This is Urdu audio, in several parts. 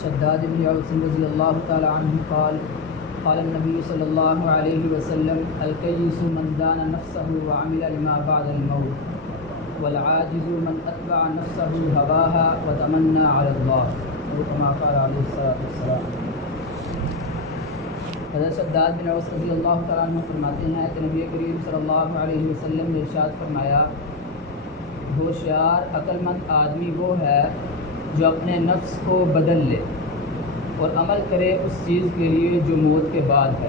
شداد بن اوس رضی اللہ تعالی عنہ قال قال النبی صلی اللہ علیہ وسلم الکیس من دان نفسه وعمل لما بعد الموت والعاجز من اتبع نفسه هواها وتمنى على الله كما قال علیہ الصلوۃ والسلام۔ حضرت شداد بن اوس رضی اللہ تعالیٰ عنہ فرماتے ہیں کہ نبی کریم صلی اللہ علیہ وسلم نے ارشاد فرمایا، ہوشیار عقل مند آدمی وہ ہے جو اپنے نفس کو بدل لے اور عمل کرے اس چیز کے لیے جو موت کے بعد ہے۔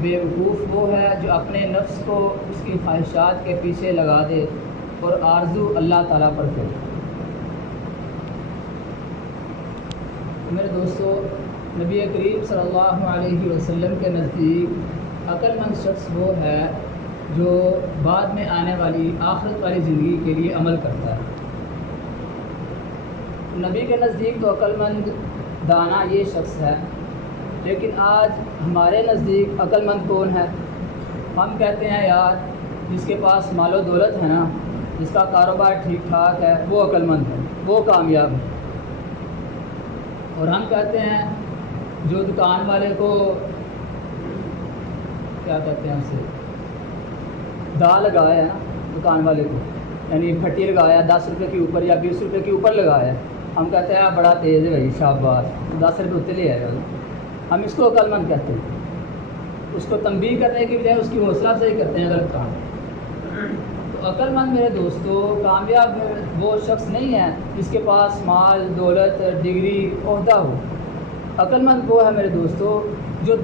بیوقوف وہ ہے جو اپنے نفس کو اس کی خواہشات کے پیچھے لگا دے اور آرزو اللہ تعالیٰ پر کرے۔ میرے دوستو، نبی کریم صلی اللہ علیہ وسلم کے نزدیک عقل مند شخص وہ ہے جو بعد میں آنے والی آخرت والی زندگی کے لیے عمل کرتا ہے۔ نبی کے نزدیک تو عقل مند دانا یہ شخص ہے، لیکن آج ہمارے نزدیک عقل مند کون ہے؟ ہم کہتے ہیں یار جس کے پاس مال و دولت ہے نا، جس کا کاروبار ٹھیک ٹھاک ہے، وہ عقل مند ہے، وہ کامیاب ہے۔ اور ہم کہتے ہیں جو دکان والے کو کیا کہتے ہیں اسے دا لگایا ہے نا، دکان والے کو یعنی پھٹی لگایا 10 روپے کے اوپر یا 20 روپے کے اوپر لگایا ہے، ہم کہتے ہیں بڑا تیز ہے بھائی، شاباش 10 روپے اتنے لے آئے، ہم اس کو عقل مند کہتے ہیں۔ اس کو تنبیہ کرنے کی بجائے اس کی حوصلہ افزائی کرتے ہیں غلط کام۔ تو عقل مند میرے دوستو کامیاب وہ شخص نہیں ہے جس کے پاس مال دولت ڈگری عہدہ ہو۔ عقل مند وہ ہے میرے دوستو جو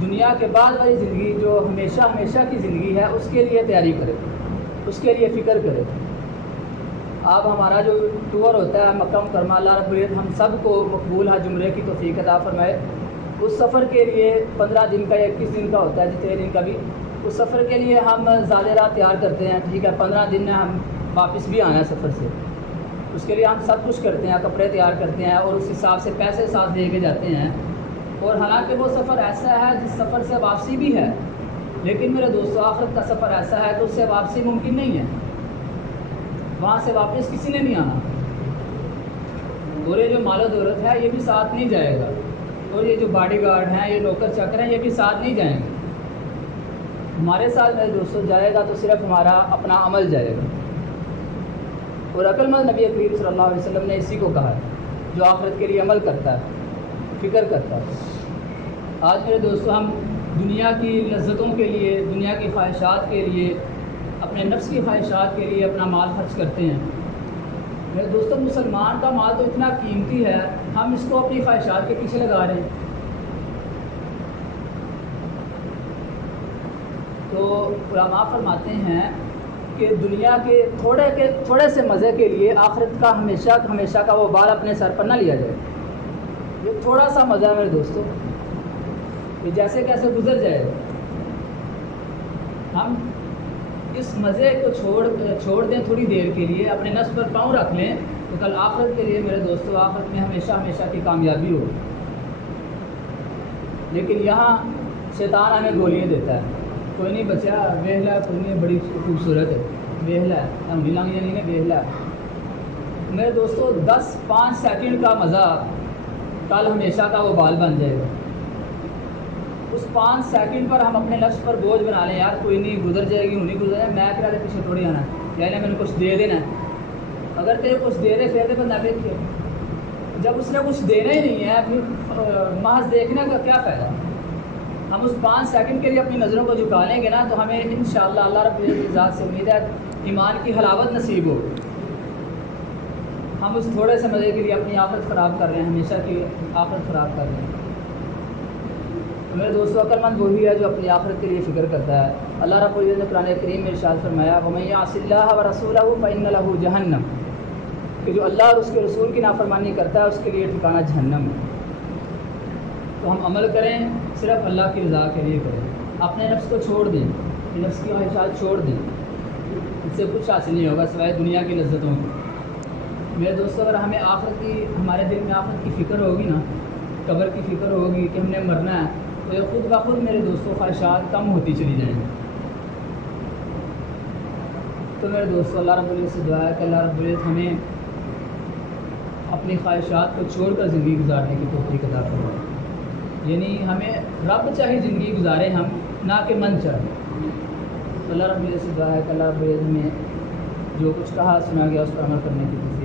دنیا کے بعد والی زندگی، جو ہمیشہ کی زندگی ہے، اس کے لیے تیاری کرے، اس کے لیے فکر کرے۔ اب ہمارا جو ٹور ہوتا ہے مکہ مکرمہ، اللہ رب العزت ہم سب کو مقبول حج عمرے کی توفیق عطا فرمائے۔ اس سفر کے لیے 15 دن کا یا 21 دن کا ہوتا ہے، جتنے دن کا بھی، اس سفر کے لیے ہم زیادہ رات تیار کرتے ہیں، ٹھیک ہے 15 دن میں ہم واپس بھی آنا ہے سفر سے، اس کے لیے ہم سب کچھ کرتے ہیں، کپڑے تیار کرتے ہیں اور اس حساب سے پیسے ساتھ لے کے جاتے ہیں۔ اور حالانکہ وہ سفر ایسا ہے جس سفر سے واپسی بھی ہے، لیکن میرے دوستو آخرت کا سفر ایسا ہے کہ اس سے واپسی ممکن نہیں ہے، وہاں سے واپس کسی نے نہیں آنا، اور یہ جو مال و دولت ہے یہ بھی ساتھ نہیں جائے گا، اور یہ جو باڈی گارڈ ہیں، یہ نوکر چاکر ہیں، یہ بھی ساتھ نہیں جائیں گے۔ ہمارے ساتھ میرے دوستو جائے گا تو صرف ہمارا اپنا عمل جائے گا۔ اور عقل مند نبی کریم صلی اللہ علیہ وسلم نے اسی کو کہا ہے، جو آخرت کے لیے عمل کرتا ہے، فکر کرتا ہے۔ آج میرے دوستو ہم دنیا کی لذتوں کے لیے، دنیا کی خواہشات کے لیے، اپنے نفس کی خواہشات کے لیے اپنا مال خرچ کرتے ہیں۔ میرے دوستو مسلمان کا مال تو اتنا قیمتی ہے، ہم اس کو اپنی خواہشات کے پیچھے لگا رہے ہیں۔ تو علماء فرماتے ہیں کہ دنیا کے تھوڑے سے مزے کے لیے آخرت کا ہمیشہ کا وہ بال اپنے سر پر نہ لیا جائے۔ یہ تھوڑا سا مزہ ہے میرے دوستو، یہ جیسے کیسے گزر جائے گا۔ ہم اس مزے کو چھوڑ دیں تھوڑی دیر کے لیے، اپنے نفس پر پاؤں رکھ لیں، تو کل آخرت کے لیے میرے دوستو آخرت میں ہمیشہ کی کامیابی ہو۔ لیکن یہاں شیطان ہمیں گولیاں دیتا ہے، کوئی نہیں بچہ ویہلا، کوئی نہیں بڑی خوبصورت ہے، ویہلا ہے، ہم لنگ نہیں ہے، ویہلا ہے۔ میرے دوستو 5 سیکنڈ کا مزہ کل ہمیشہ کا وہ بال بن جائے گا۔ اس 5 سیکنڈ پر ہم اپنے نفس پر بوجھ بنا لیں، یار کوئی نہیں گزر جائے گی، نہیں گزر جائے، میں کرا پیچھے تھوڑی آنا ہے، یعنی میں نے کچھ دے دینا ہے۔ اگر تیرے کچھ دے دے پھر بندہ دیکھیے، جب اس نے کچھ دینا ہی نہیں ہے پھر محض دیکھنے کا کیا فائدہ؟ ہم اس 5 سیکنڈ کے لیے اپنی نظروں کو جھکا لیں گے نا، تو ہمیں انشاءاللہ اللہ رب العزت کی ذات سے امید ہے ایمان کی حلاوت نصیب ہو۔ ہم اس تھوڑے سے مزے کے لیے اپنی آخرت خراب کر رہے ہیں، ہمیشہ کی آخرت خراب کر رہے ہیں۔ میرے دوستو عقل مند وہی ہے جو اپنی آخرت کے لیے فکر کرتا ہے۔ اللہ رب العزت نے قرآن کریم میں ارشاد فرمایا وَمَن يَعْصِ اللَّهَ وَرَسُولَهُ فَإِنَّ لَهُ جَهَنَّمَ، کہ جو اللہ اور اس کے رسول کی نافرمانی کرتا ہے اس کے لیے ٹھکانہ جہنم ہے۔ تو ہم عمل کریں، صرف اللہ کی رضا کے لیے کریں، اپنے نفس کو چھوڑ دیں، نفس کی خواہشات چھوڑ دیں، اس سے کچھ حاصل نہیں ہوگا سوائے دنیا کی لذتوں کی۔ میرے دوستو اگر ہمیں ہمارے دل میں آخرت کی فکر ہوگی نا، قبر کی فکر ہوگی کہ ہم نے مرنا ہے، تو یہ خود بخود میرے دوستو خواہشات کم ہوتی چلی جائیں گی۔ تو میرے دوستو اللہ رب العزت سے دعا ہے کہ اللہ رب العزت ہمیں اپنی خواہشات کو چھوڑ کر زندگی گزارنے کی توفیق عطا فرمائے، یعنی ہمیں رب چاہے زندگی گزارے ہم، نہ کہ من چاہے۔ اللہ رب العزت سے دعا ہے کہ اللہ رب العزت میں جو کچھ کہا سنا گیا اس پر عمل کرنے کی